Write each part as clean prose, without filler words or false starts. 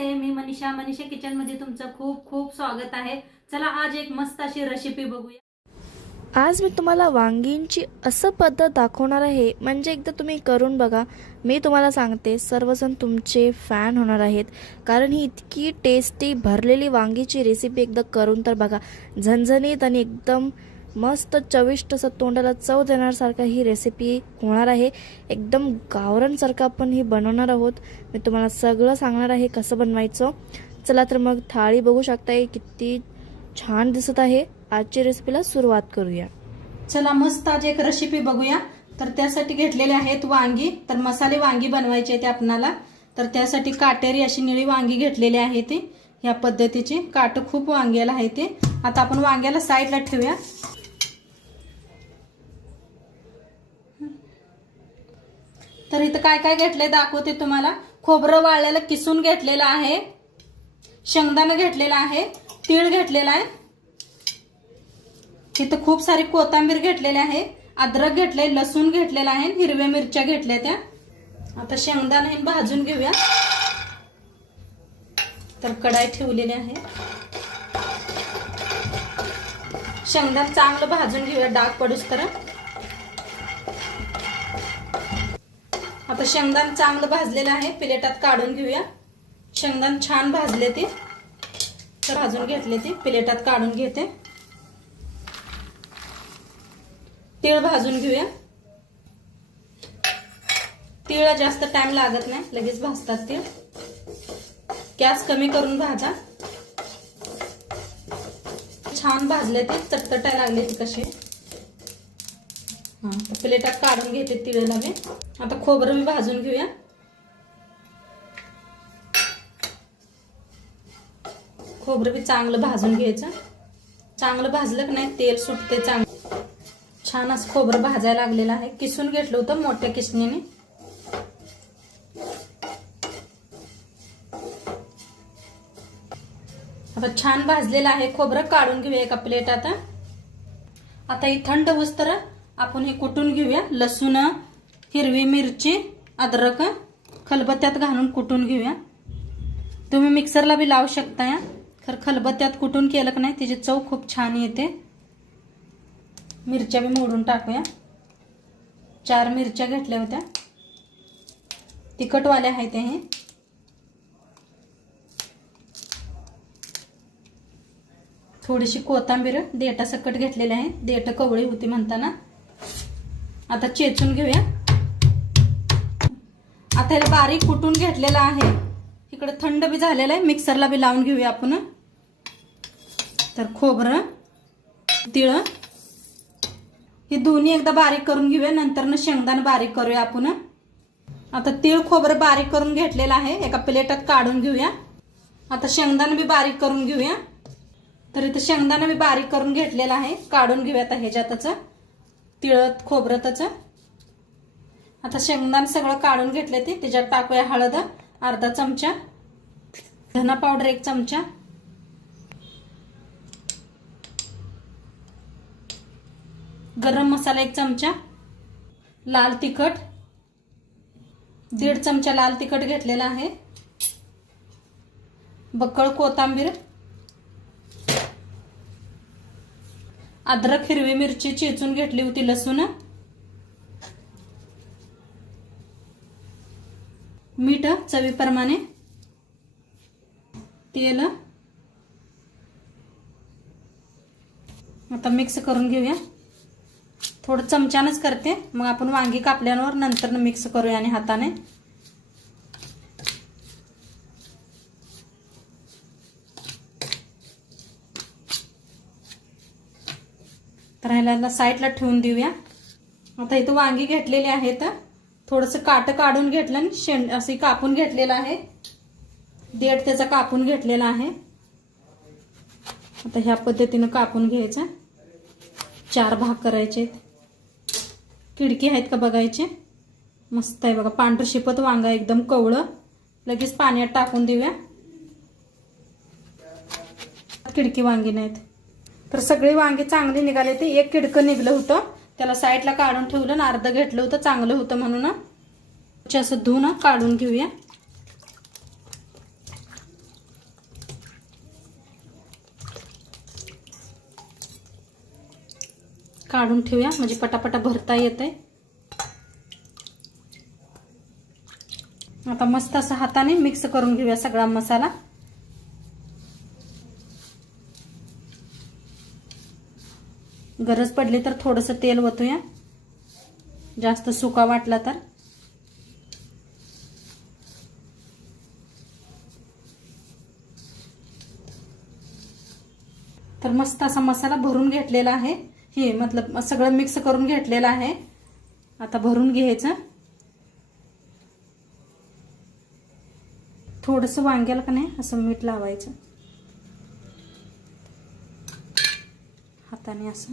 नमस्ते, मी Manisha kitchen मध्ये तुमचं खूप खूप स्वागत आहे। चला आज एक मस्त अशी रेसिपी बघूया। आज मी तुम्हाला वांगींची असं पद्धत दाखवणार आहे, म्हणजे एकदा तुम्ही करून बघा। मी तुम्हाला सांगते सर्वजण तुमचे फॅन होणार आहेत, कारण ही इतकी टेस्टी भरलेली वांगीची रेसिपी एकदा करून तर बघा। झणझणीत आणि एकदम मस्त चविष्ट असं तोंडाला चव देण्यासारखं ही रेसिपी होणार आहे। एकदम गावरानसारखं आपण ही बनवणार आहोत। मी तुम्हाला सगळं सांगणार आहे कसं बनवायचं। चला तर मग थाळी बघू शकताय किती छान दिसत आहे। आजची रेसिपीला सुरुवात करूया। चला मस्त आज एक रेसिपी बघूया। तर त्यासाठी घेतलेले आहेत वांगी। तर मसाले वांगी बनवायचे आहेत आपणाला। तर त्यासाठी काटेरी अशी निळी वांगी घेतलेली आहे ती या पद्धतीची। काट खूप वांग्याला आहे ते। आता आपण वांग्याला साईडला ठेवूया। तर इथं काय काय घेतलंय दाखवते तुम्हाला। खोबरं वाळलेलं किसून घेतलेलं आहे, शेंगदाणा घेतलेला आहे, तीळ घेतलेला आहे, इथं खूप सारी कोथिंबीर घेतलेली आहे, अद्रक घेतले, लसूण घेतलेला आहे, हिरव्या मिरच्या घेतल्या त्या। आता शेंगदाणा हे भाजून घेऊया। तर कढाई ठेवलेली आहे, शेंगदाणा चांगलं भाजून घेऊया डाग पडूस तर। आता शेंगदाणा चांगलं भाजलेलं आहे, प्लेटात काढून घेऊया। शेंगदाणा छान भाजले ते, तर भाजून घेतले ते प्लेटात काढून घेते। तीळ भाजून घेऊया। तीळ जास्त टाइम लागत नाही, लगेच भाजतात तीळ। गॅस कमी करून भाजा। छान भाजले ते, चटचटायला लागले ते कसे। प्लेटात काढून घेते तीळला मी। आता खोबरं मी भाजून घेऊया। खोबरं बी चांगलं भाजून घ्यायचं। चांगलं भाजलं की नाही तेल सुटते चांगलं। छान असं खोबरं भाजायला लागलेलं आहे, किसून घेतलं होतं मोठ्या किसणीने। आता छान भाजलेलं आहे खोबरं, काढून घेऊया एका प्लेटात। आता ही थंड होस तर आपण हे कुटून घेऊया। लसूण, हिरवी मिरची, अद्रक खलबत्त्यात घालून कुटून घेऊया। तुम्ही मिक्सरला बी लावू शकता, खर खलबत्त्यात कुटून केलं की नाही त्याची चव खूप छान येते। मिरच्या बी मोडून टाकूया। 4 मिरच्या घेतल्या होत्या, तिखटवाल्या आहेत हे। थोडीशी कोथिंबीर देठासकट घेतलेली आहे, देठ कवळी होती म्हणताना। आता चेचून घेऊया। आता हे बारीक कुटून घेतलेलं आहे, इकडे थंड बी झालेलं आहे, मिक्सरला बी लावून घेऊया आपण। तर खोबरं, तीळ हे दोन्ही एकदा बारीक करून घेऊया, नंतर शेंगदाणा बारीक करूया आपण। आता तीळ खोबरं बारीक करून घेतलेलं आहे, एका प्लेटात काढून घेऊया। आता शेंगदाणा बी बारीक करून घेऊया। तर इथं शेंगदाणा बी बारीक करून घेतलेला आहे, काढून घेऊया आता ह्याच्यातच तिळत खोबरतच। आता शेंगदाणा सगळं काढून घेतले ते, त्याच्यात टाकूया हळद अर्धा चमचा, धना पावडर 1 चमचा, गरम मसाला 1 चमचा, लाल तिखट 1.5 चमचा लाल तिखट घेतलेला आहे, बक्कळ कोथिंबीर, अद्रक हिरवी मिरची चेचून घेतली होती, लसूण, मीठ चवीप्रमाणे, तेल। आता मिक्स करून घेऊया। थोडं चमच्यानच करते, मग आपण वांगी कापल्यावर नंतर मिक्स करूया आणि हाताने। तर ह्याला साईडला ठेवून देऊया। आता इथं वांगी घेतलेली आहेत, थोडंसं काट काढून घेतलं आणि असे कापून घेतलेलं आहे, देठ त्याचा कापून घेतलेला आहे। आता ह्या पद्धतीने कापून घ्यायचं, 4 भाग करायचे। किडकी आहेत का बघायचे। मस्त आहे बघा, पांढर शिपत वांगा एकदम कवळं। लगेच पाण्यात टाकून देऊया, किडकी वांगी नाहीत। तर सगळे वांगे चांगले निघाले ते, एक किडकं निघलं होतं, त्याला साईडला काढून ठेवलं आणि अर्ध घेतलं होतं, चांगलं होतं म्हणून। असं धुवून काढून घेऊया। काढून ठेवूया म्हणजे पटापटा भरता येते. आता मस्त असं हाताने मिक्स करून घेऊया सगळा मसाला. गरज पडली तर थोडंसं तेल ओतूया, जास्त सुका वाटला तर मस्त असा मसाला भरून घेतलेला आहे. हे मतलब सगळं मिक्स करून घेतलेलं आहे. आता भरून घ्यायचं. थोडंसं वांग्याला का नाही असं मीठ लावायचं हाताने असं,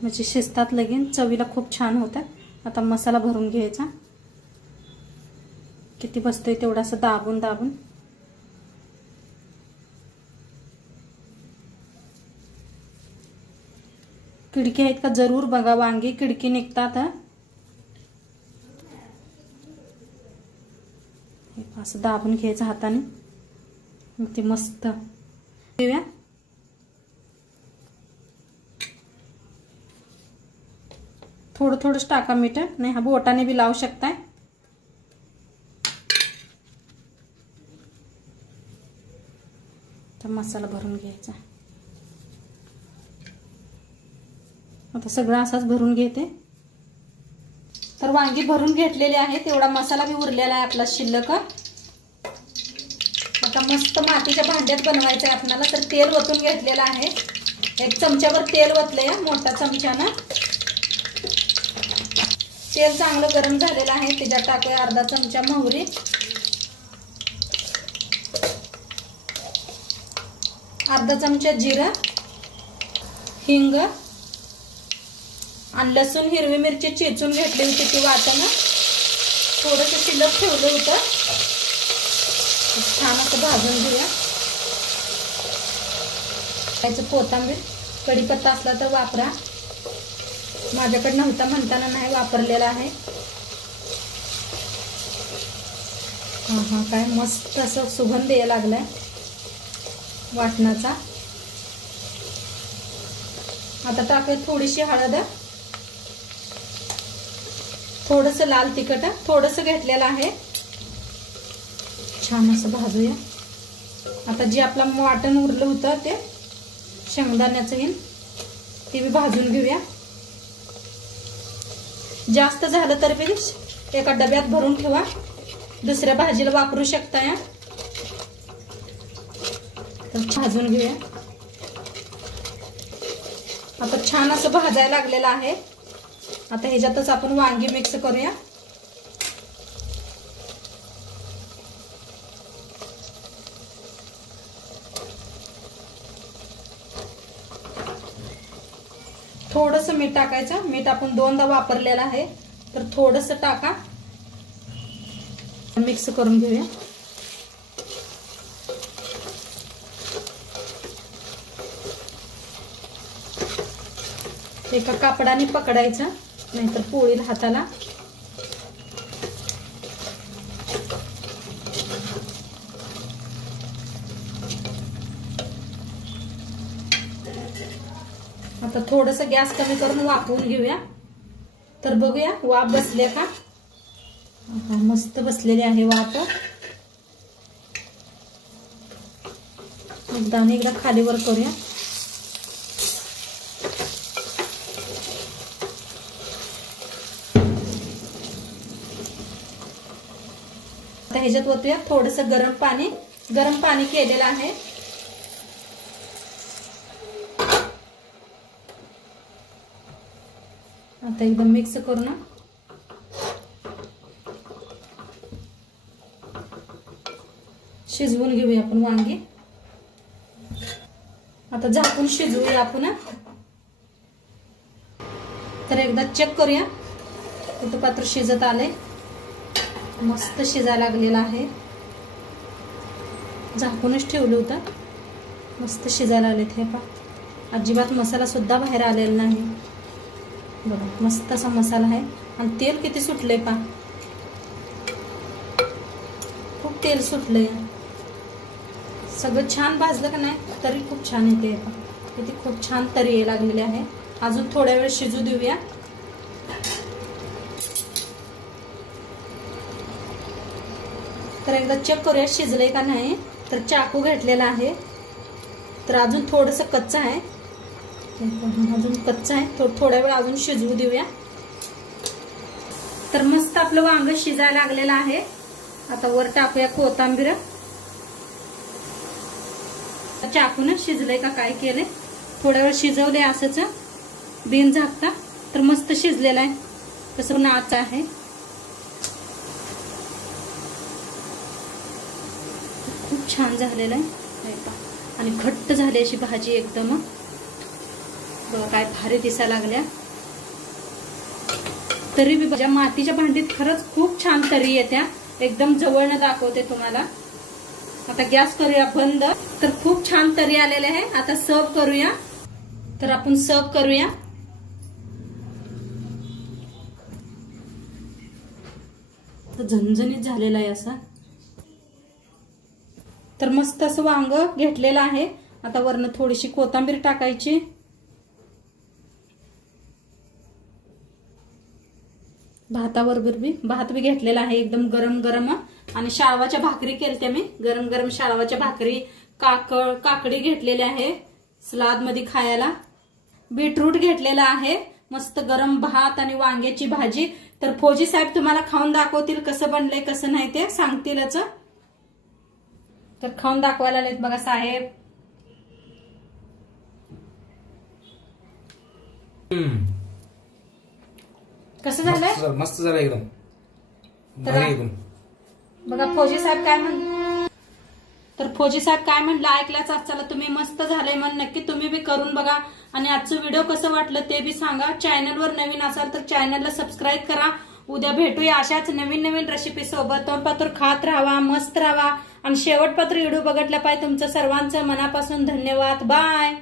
म्हणजे शिजतात लगीन, चवीला खूप छान होतात. आता मसाला भरून घ्यायचा. किती बसतोय तेवढा असं दाबून दाबून. खिडकी आहेत का जरूर बघा, वांगी खिडकी निघतात. असं दाबून घ्यायचं हाताने, मग ते मस्त घेऊया. थोडं थोडंच टाका मीठ, नाही हा बोटाने बी लावू शकताय. तर मसाला भरून घ्यायचा. आता सगळं असाच भरून घेते. तर वांगी भरून घेतलेले आहे, तेवढा मसाला बी उरलेला आहे आपला शिल्लक. आता मस्त मातीच्या भांड्यात बनवायचं आहे आपल्याला. तर तेल ओतून घेतलेलं आहे, 1 चमच्यावर तेल ओतलंय मोठा चमच्यानं. तेल चांगलं गरम झालेलं आहे, त्याच्यात टाकूया अर्धा चमचा मोहरी, अर्धा चमचा जिरा, हिंग आणि लसूण हिरवी मिरची चेचून घेतली होती ती वाटणं थोडंसं शिल्लक ठेवलं होतं. छान असं भाजून घेऊया. त्याचं कोथिंबीर, कढीपत्ता असला तर वापरा, माझ्याकडे नव्हता म्हणताना नाही वापरलेला आहे. हा काय मस्त असं सुगंध यायला लागलाय वाटणाचा. आता टाकूया थोडीशी हळद, थोडंसं लाल तिखट थोडंसं घेतलेलं आहे. छान असं भाजूया. आता जे आपलं वाटण उरलं होतं ते शेंगदाण्याचं येईल ते बी भाजून घेऊया. जास्त झालं तर बी एका डब्यात भरून ठेवा, दुसऱ्या भाजीला वापरू शकता या. तर भाजून घेऊया. आता छान असं भाजायला लागलेलं आहे. आता ह्याच्यातच आपण वांगी मिक्स करूया. थोडंसं मीठ टाकायचं. मीठ आपण 2दा वापरलेलं आहे, तर थोडंसं टाका. मिक्स करून घेऊया. एका कापडाने पकडायचं, नाहीतर पोळीला हाताला. आता थोडंसं गॅस कमी करून वाफवून घेऊया. तर बघूया वाफ बसले का. मस्त बसलेली आहे वाफ. एकदा खालीवर करूया. आता ह्याच्यात ओतूया थोडंसं गरम पाणी केलेलं आहे. आता एकदम मिक्स करू ना. शिजवून घेऊया आपण वांगी. आता झाकून शिजवूया आपण. तर एकदा चेक करूया कुठं पात्र शिजत आले. मस्त शिजायला लागलेला आहे. झाकूनच ठेवलं होतं, मस्त शिजायला आले. हे पहा अजिबात मसाला सुद्धा बाहेर आलेला नाही. बघा मस्त असा मसाला आहे. आणि तेल किती सुटलंय पहा, खूप तेल सुटलंय. सगळं छान भाजलं का नाही तरी खूप छान येते. किती खूप छान तरी यायला लागलेले आहे. अजून थोड्या वेळ शिजू देऊया. तर एकदा चेक करूया शिजलंय का नाही. तर चाकू घेतलेला आहे. तर अजून थोडंसं कच्चं आहे. अजून कच्चं आहे. थोड्या वेळ अजून शिजवू देऊया. तर मस्त आपलं वांग शिजायला लागलेलं आहे. आता वर टाकूया कोथिंबीर. चाकून शिजलंय का काय केलंय. थोड्या वेळ शिजवले असंच बिन झाकता. तर मस्त शिजलेलं आहे. तसं नाच आहे. खूप छान झालेलं आहे आणि घट्ट झाली अशी भाजी एकदम. बघा काय भारी दिसायला लागल्या. तरी बी बघा मातीच्या भांडीत खरंच खूप छान तरी येत्या. एकदम जवळनं दाखवते तुम्हाला. आता गॅस करूया बंद. तर खूप छान तरी आलेले आहे. आता सर्व करूया. तर आपण सर्व करूया. झणझणीत झालेला आहे असा. तर मस्त असं वांग घेतलेलं आहे. आता वरनं थोडीशी कोथिंबीर टाकायची. भाताबरोबर बी भात बी घेतलेला आहे एकदम गरम गरम. आणि शाळवाच्या भाकरी केलत्या मी. गरम गरम शाळवाच्या भाकरी. काकडी घेतलेली आहे सलाद मध्ये खायला. बीटरूट घेतलेला आहे. मस्त गरम भात आणि वांग्याची भाजी. तर फौजी साहेब तुम्हाला खाऊन दाखवतील कसं बनलंय कसं नाही ते सांगतीलच. तर खाऊन दाखवायला आलेत बघा साहेब. कसं झालंय. मस्त झालं एकदम. बघा फौजी साहेब काय तर फौजी साहेब काय म्हणलं ऐकल्याच चला तुम्ही. मस्त झालंय म्हण. नक्की तुम्ही बी करून बघा. आणि आजचं व्हिडिओ कसं वाटलं ते बी सांगा. चॅनलवर नवीन असाल तर चॅनलला सबस्क्राईब करा. उद्या भेटूया अशाच नवीन नवीन रेसिपी सोबत. तोंडपातूर खात राहा, मस्त राहा आणि शेवटपात्र व्हिडिओ बघितला पाहिजे. तुमचं सर्वांचं मनापासून धन्यवाद. बाय.